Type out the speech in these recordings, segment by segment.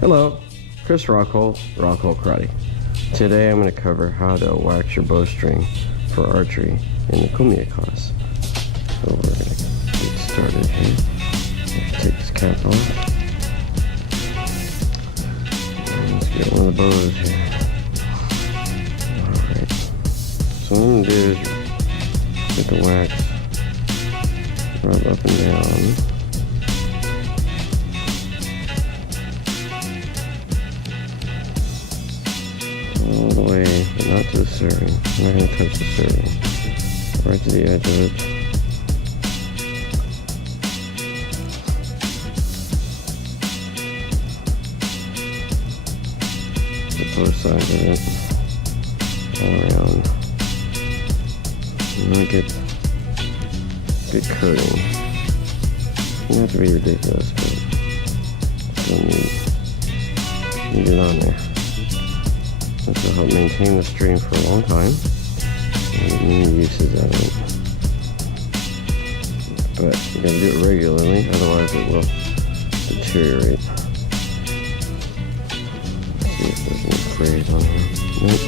Hello, Chris Rockhold, Rockhold Karate. Today I'm going to cover how to wax your bowstring for archery in the Kummooyeh class. So we're going to get started here. Take this cap off. And let's get one of the bows here. Alright. So what I'm going to do is get the wax, rub up and down. All the way, but not to the serving. I'm not going to touch the serving. Right to the edge of it. The both sides of it. All around. And I get good coating. Not to be ridiculous, but still need it on there. This will help maintain the string for a long time. And many uses of it. But you gotta do it regularly, otherwise it will deteriorate. Let's see if there's any frays on here. Nope.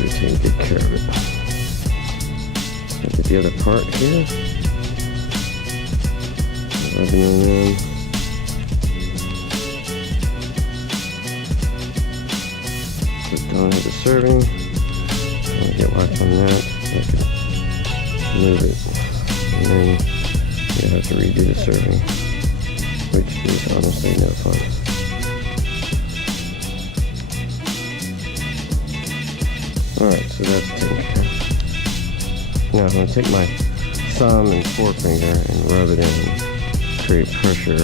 We're taking good care of it. Let's get the other part here. Rubbing it in. Down to the serving. I'll get wax on that. I can move it. And then you have to redo the serving, which is honestly no fun. Alright, so that's taken care of. Now I'm going to take my thumb and forefinger and rub it in, create pressure,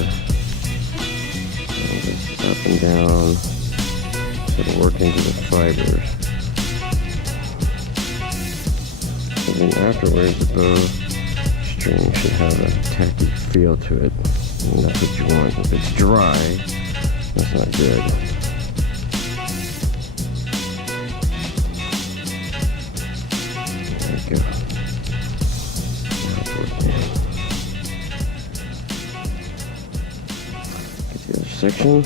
and just up and down. It'll work into the fibers. And then afterwards, the bow string should have a tacky feel to it. And that's what you want. If it's dry, that's not good. There we go. Now it's working. Get the other section.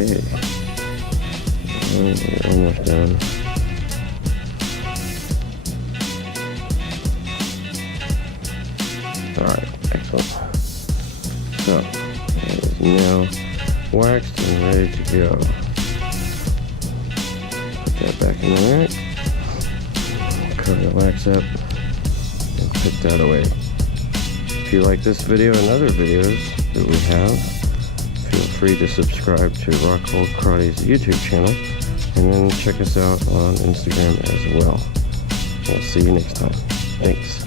Okay, we're almost done. Alright, excellent. So, it is now waxed and ready to go. Put that back in the rack. Cover the wax up and put that away. If you like this video and other videos that we have, feel free to subscribe to Rockhold Karate's YouTube channel, and then check us out on Instagram as well. We'll see you next time. Thanks.